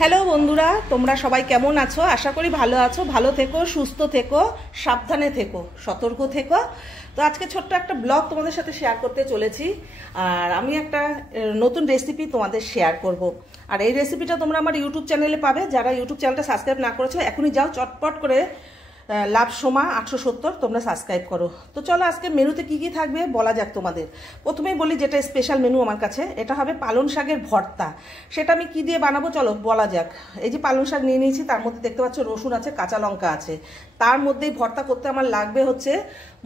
Hello বন্ধুরা, তোমরা সবাই কেমন আছো? আশা করি ভালো আছো। ভালো থেকো, সুস্থ থেকো, সাবধানে থেকো, সতর্ক থেকো। তো আজকে ছোট্ট একটা ব্লগ তোমাদের সাথে শেয়ার করতে চলেছি। আর আমি একটা নতুন রেসিপি তোমাদের শেয়ার করব। আর এই রেসিপিটা তোমরা আমার ইউটিউব চ্যানেলে পাবে। যারা ইউটিউব চ্যানেলটা সাবস্ক্রাইব না করেছো এখনই যাও, চটপট করে লাভ সোমা 870 তোমরা সাবস্ক্রাইব করো। তো চলো আজকে মেনুতে কি কি থাকবে বলা যাক তোমাদের। প্রথমেই বলি যেটা স্পেশাল মেনু আমার কাছে, এটা হবে পালং শাকের ভর্তা। সেটা আমি কি দিয়ে বানাবো চলো বলা যাক। এই যে পালং শাক নিয়ে নিয়েছি, তার মধ্যে দেখতে পাচ্ছ রসুন আছে, কাঁচা লঙ্কা আছে। তার মধ্যেই ভর্তা করতে আমার লাগবে হচ্ছে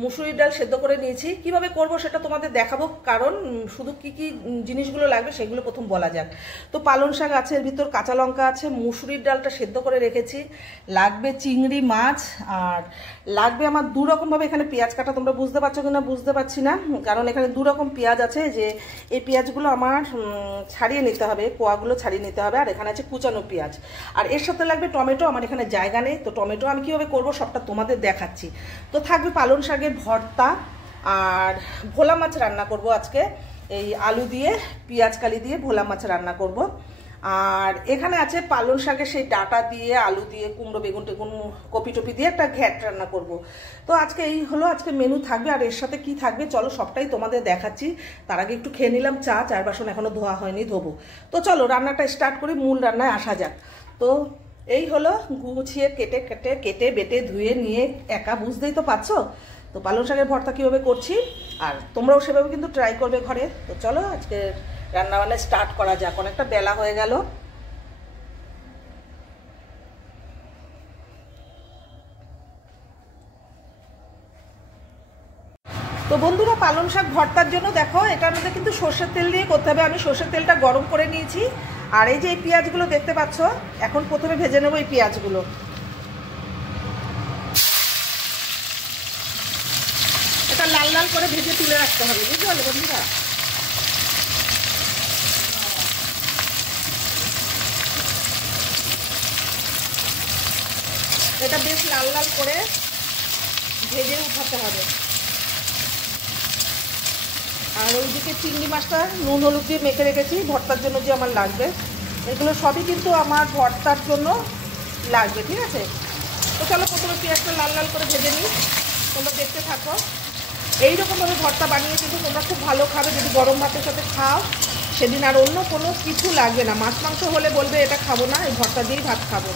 মুসুরির ডাল সেদ্ধ করে নিয়েছি। কিভাবে করব সেটা তোমাদের দেখাবো, কারণ শুধু কি কি জিনিসগুলো লাগবে সেগুলো প্রথম বলা যাক। তো পালং শাক আছে, এর ভিতর কাঁচা লঙ্কা আছে, মুসুরির ডালটা সেদ্ধ করে রেখেছি, লাগবে চিংড়ি মাছ, আর লাগবে আমার দু রকমভাবে এখানে পেঁয়াজ কাটা। তোমরা বুঝতে পারছো কিনা বুঝতে পারছি না, কারণ এখানে দু রকম পেঁয়াজ আছে। যে এই পেঁয়াজগুলো আমার ছাড়িয়ে নিতে হবে, কোয়াগুলো ছাড়িয়ে নিতে হবে। আর এখানে আছে কুচানো পেঁয়াজ। আর এর সাথে লাগবে টমেটো। আমার এখানে জায়গা নেই, তো টমেটো আমি কীভাবে করবো সবটা তোমাদের দেখাচ্ছি। তো থাকবে পালং শাকের ভর্তা, আর ভোলা মাছ রান্না করব আজকে। এই আলু দিয়ে পেঁয়াজ কালি দিয়ে ভোলা মাছ রান্না করব। আর এখানে আছে পালং শাকের সেই ডাটা দিয়ে, আলু দিয়ে, কুমড়ো, বেগুন টেগুন, কপি টপি দিয়ে একটা ঘ্যাট রান্না করব। তো আজকে এই হলো আজকে মেনু থাকবে। আর এর সাথে কি থাকবে চলো সবটাই তোমাদের দেখাচ্ছি। তার আগে একটু খেয়ে নিলাম চা, চার বাসন এখনো ধোয়া হয়নি, ধোবো। তো চলো রান্নাটা স্টার্ট করি, মূল রান্নায় আসা যাক। তো এই হলো গুছিয়ে কেটে বেটে ধুয়ে নিয়ে একা, বুঝতেই তো পারছো। তো পালং শাকের ভর্তা কীভাবে করছি, আর তোমরাও সেভাবে কিন্তু ট্রাই করবে ঘরে। তো চলো আজকে রান্নাবান্না স্টার্ট করা যাক, অনেকটা বেলা হয়ে গেল। তো বন্ধুরা, পালং শাক ভর্তার জন্য দেখো এটার মধ্যে কিন্তু সর্ষের তেল দিয়ে করতে হবে। আমি সর্ষের তেলটা গরম করে নিয়েছি। আর এই যে এই পেঁয়াজগুলো দেখতে পাচ্ছ, এখন প্রথমে ভেজে নেবো এই পেঁয়াজগুলো। এটা লাল লাল করে ভেজে তুলে রাখতে হবে, বুঝতে পারলে বন্ধুরা। এটা বেশ লাল লাল করে ভেজে উঠাতে হবে। আর ওইদিকে চিংড়ি মাছটা নুন হলুদ দিয়ে মেখে রেখেছি ভর্তার জন্য যে আমার লাগবে। এগুলো সবই কিন্তু আমার ভর্তার জন্য লাগবে, ঠিক আছে। তো চলো প্রথমে পেঁয়াজটা লাল লাল করে ভেজে নিই, তোমরা দেখতে থাকো। এইরকমভাবে ভর্তা বানিয়ে কিন্তু তোমরা খুব ভালো খাবে। যদি গরম ভাতের সাথে খাও সেদিন আর অন্য কোনো কিছু লাগবে না। মাছ মাংস হলে বলবে এটা খাবো না, এই ভর্তা দিয়েই ভাত খাবো।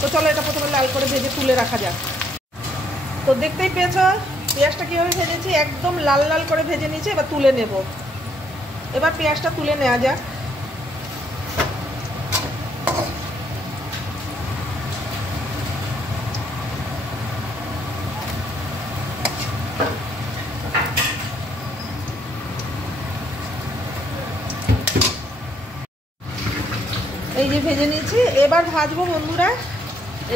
তো চলো এটা প্রথমে লাল করে ভেজে তুলে রাখা যাক। তো দেখতেই পেয়েছ পেঁয়াজটা কীভাবে ভেজেছি, একদম লাল লাল করে ভেজে নিয়েছি। এবার তুলে নেব। এবার পেঁয়াজটা তুলে নেওয়া যাক। এই যে ভেজে নিয়েছি, এবার ভাজবো বন্ধুরা।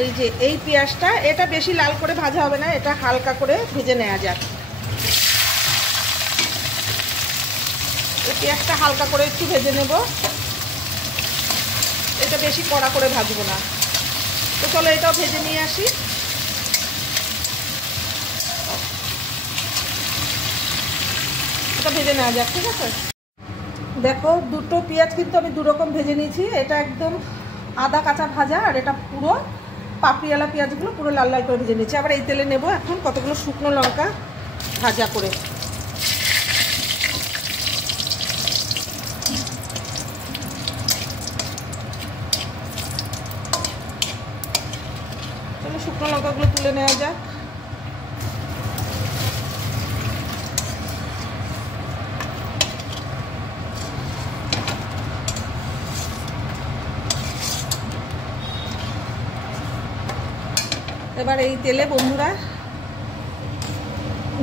এই যে এই পেঁয়াজটা, এটা বেশি লাল করে ভাজা হবে না, এটা হালকা করে ভেজে নেওয়া যাক। এই পেঁয়াজটা হালকা করে একটু ভেজে নেব, এটা বেশি কড়া করে ভাজবো না। তো চলো এটাও ভেজে নিয়ে আসি। এটা ভেজে নেওয়া যাক, ঠিক আছে। দেখো দুটো পেঁয়াজ কিন্তু আমি দুরকম ভেজে নিয়েছি। এটা একদম আদা কাঁচা ভাজা, আর এটা পুরো পাপড়িওয়ালা পেঁয়াজগুলো পুরো লাল লাল করে ভেজে নিয়েছি। আবার এই তেলে নেব এখন কতগুলো শুকনো লঙ্কা ভাজা করে। তাহলে শুকনো লঙ্কাগুলো তুলে নেওয়া যাক। এবার এই তেলে বন্ধুরা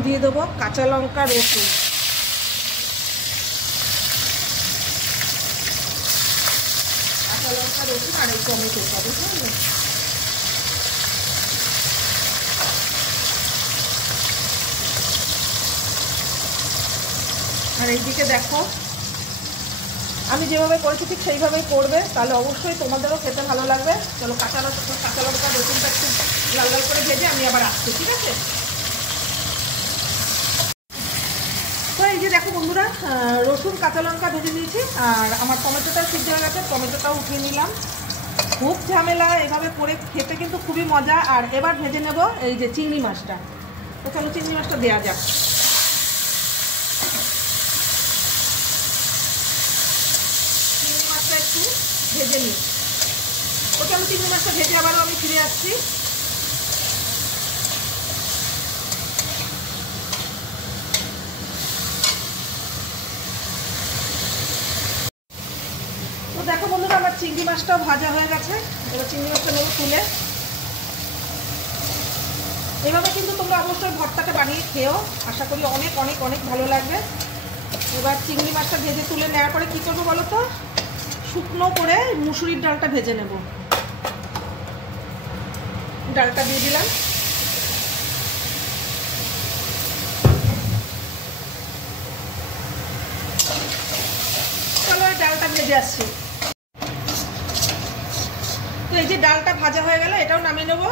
দিয়ে দেবো কাঁচা লঙ্কা, রসুন। কাঁচা লঙ্কা, রসুন আর এই টমেটোটা, বুঝলে। আর এইদিকে দেখো আমি যেভাবে করেছি ঠিক সেইভাবেই করবে, তাহলে অবশ্যই তোমাদেরও খেতে ভালো লাগবে। চলো কাঁচা লঙ্কা রসুনটা একটু লাল লাল করে ভেজে আমি আবার আসছি, ঠিক আছে। তো এই যে দেখো বন্ধুরা, রসুন কাঁচা লঙ্কা ভেজে নিয়েছি, আর আমার টমেটোটাও সিদ্ধ হয়ে গেছে, টমেটোটাও উঠিয়ে নিলাম। খুব ঝামেলা, এভাবে করে খেতে কিন্তু খুবই মজা। আর এবার ভেজে নেব এই যে চিংড়ি মাছটা। তো চলো চিংড়ি মাছটা দেওয়া যাক। চিংড়ি মাছটা একটু ভেজে নিই। তো চলো চিংড়ি মাছটা ভেজে আবারও আমি ফিরে আসছি। তো দেখো বন্ধুরা, আমার চিংড়ি মাছটাও ভাজা হয়ে গেছে। এবার চিংড়ি মাছটা নেব তুলে। এভাবে কিন্তু তোমরা অবশ্যই ভর্তাটা বানিয়ে খেও, আশা করি অনেক অনেক অনেক ভালো লাগবে। এবার চিংড়ি মাছটা ভেজে তুলে নেওয়ার পরে কী করবো বলো তো, শুকনো করে মুসুরির ডালটা ভেজে নেব। ডালটা দিয়ে দিলাম। চলো ডালটা ভেজে আসছি। তো এই যে ডালটা ভাজা হয়ে গেল, এটাও নামিয়ে নেব।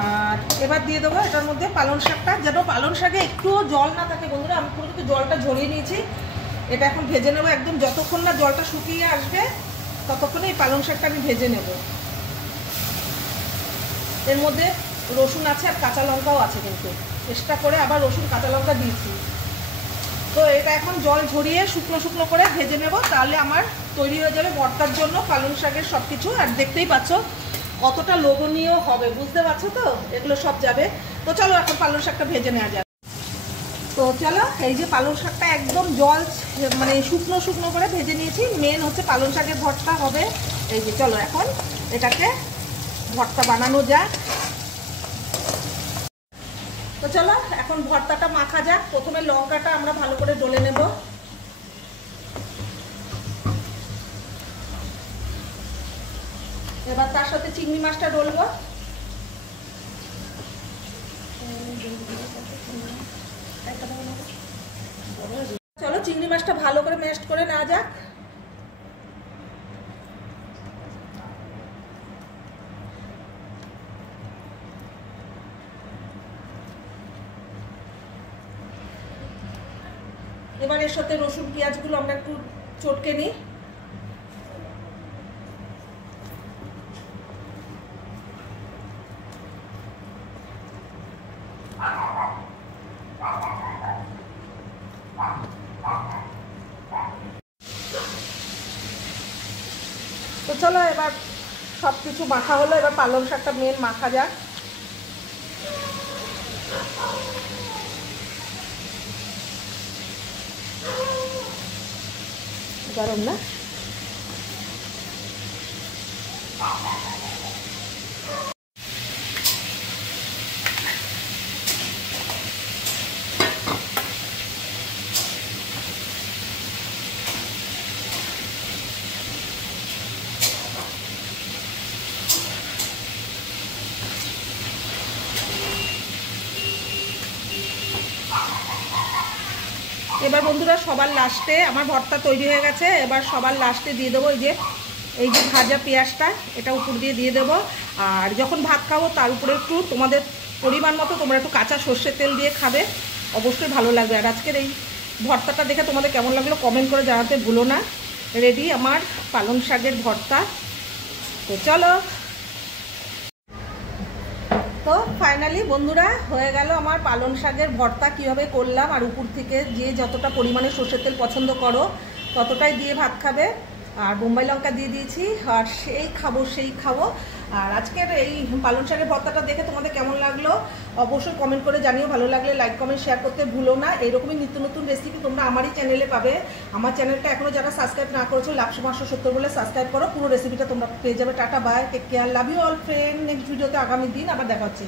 আর এবার দিয়ে দেবো এটার মধ্যে পালং শাকটা, যেন পালং শাকে একটুও জল না থাকে বন্ধুরা। আমি পুরো কিন্তু জলটা ঝরিয়ে নিয়েছি। এটা এখন ভেজে নেবো একদম, যতক্ষণ না জলটা শুকিয়ে আসবে ততক্ষণে এই পালং শাকটা আমি ভেজে নেব। এর মধ্যে রসুন আছে আর কাঁচা লঙ্কাও আছে, কিন্তু চেষ্টা করে আবার রসুন কাঁচা লঙ্কা দিয়েছি। তো এটা এখন জল ঝরিয়ে শুকনো শুকনো করে ভেজে নেব, তাহলে আমার তৈরি হয়ে যাবে ভর্তার জন্য পালং শাকের সব কিছু। আর দেখতেই পাচ্ছ কতটা লোভনীয় হবে, বুঝতে পারছো তো, এগুলো সব যাবে। তো চলো এখন পালং শাকটা ভেজে নেওয়া যাবে। তো চলো এই যে পালং শাকটা একদম জল মানে শুকনো শুকনো করে ভেজে নিয়েছি। মেন হচ্ছে পালং শাকের ভর্তা হবে এই যে। চলো এখন এটাকে ভর্তা বানানো যাক। তো চলো এখন ভর্তাটা মাখা যাক। প্রথমে লঙ্কাটা আমরা ভালো করে ডলে নেব। এবার তার সাথে চিংড়ি মাছটা ডলবো। চলো চিংড়ি মাছটা ভালো করে ম্যাশ করে নেওয়া যাক। এবার এর সাথে রসুন পেঁয়াজগুলো আমরা একটু চটকে নিই। তো চলো এবার সব কিছু মাখা হলো, এবার পালং শাকটা মেন মাখা যাক। গরম না? এবার বন্ধুরা সবার লাস্টে আমার ভর্তা তৈরি হয়ে গেছে। এবার সবার লাস্টে দিয়ে দেবো এই যে ভাজা পেঁয়াজটা, এটা উপর দিয়ে দেবো। আর যখন ভাত খাবো তার উপরে একটু তোমাদের পরিমাণ মতো তোমরা একটু কাঁচা সর্ষের তেল দিয়ে খাবে, অবশ্যই ভালো লাগবে। আর আজকের এই ভর্তাটা দেখে তোমাদের কেমন লাগলো কমেন্ট করে জানাতে ভুলো না। রেডি আমার পালং শাকের ভর্তা। তো চলো, তো ফাইনালি বন্ধুরা হয়ে গেল আমার পালং শাকের ভর্তা। কীভাবে করলাম, আর উপর থেকে যে যতটা পরিমাণে সর্ষের তেল পছন্দ করো ততটাই দিয়ে ভাত খাবে। আর বোম্বাই লঙ্কা দিয়ে দিয়েছি, আর সেই খাবো। আর আজকের এই পালং শাকের ভর্তাটা দেখে তোমাদের কেমন লাগলো অবশ্যই কমেন্ট করে জানিও। ভালো লাগলে লাইক কমেন্ট শেয়ার করতে ভুলো না। এইরকমই নিত্য নতুন রেসিপি তোমরা আমারই চ্যানেলে পাবে। আমার চ্যানেলটা এখনও যারা সাবস্ক্রাইব না করেছো লাভসু 570 বলে সাবস্ক্রাইব করো, পুরো রেসিপিটা তোমরা পেয়ে যাবে। Tata bye, take care, love you all friend. Next ভিডিওতে আগামী দিন আবার দেখা হচ্ছে।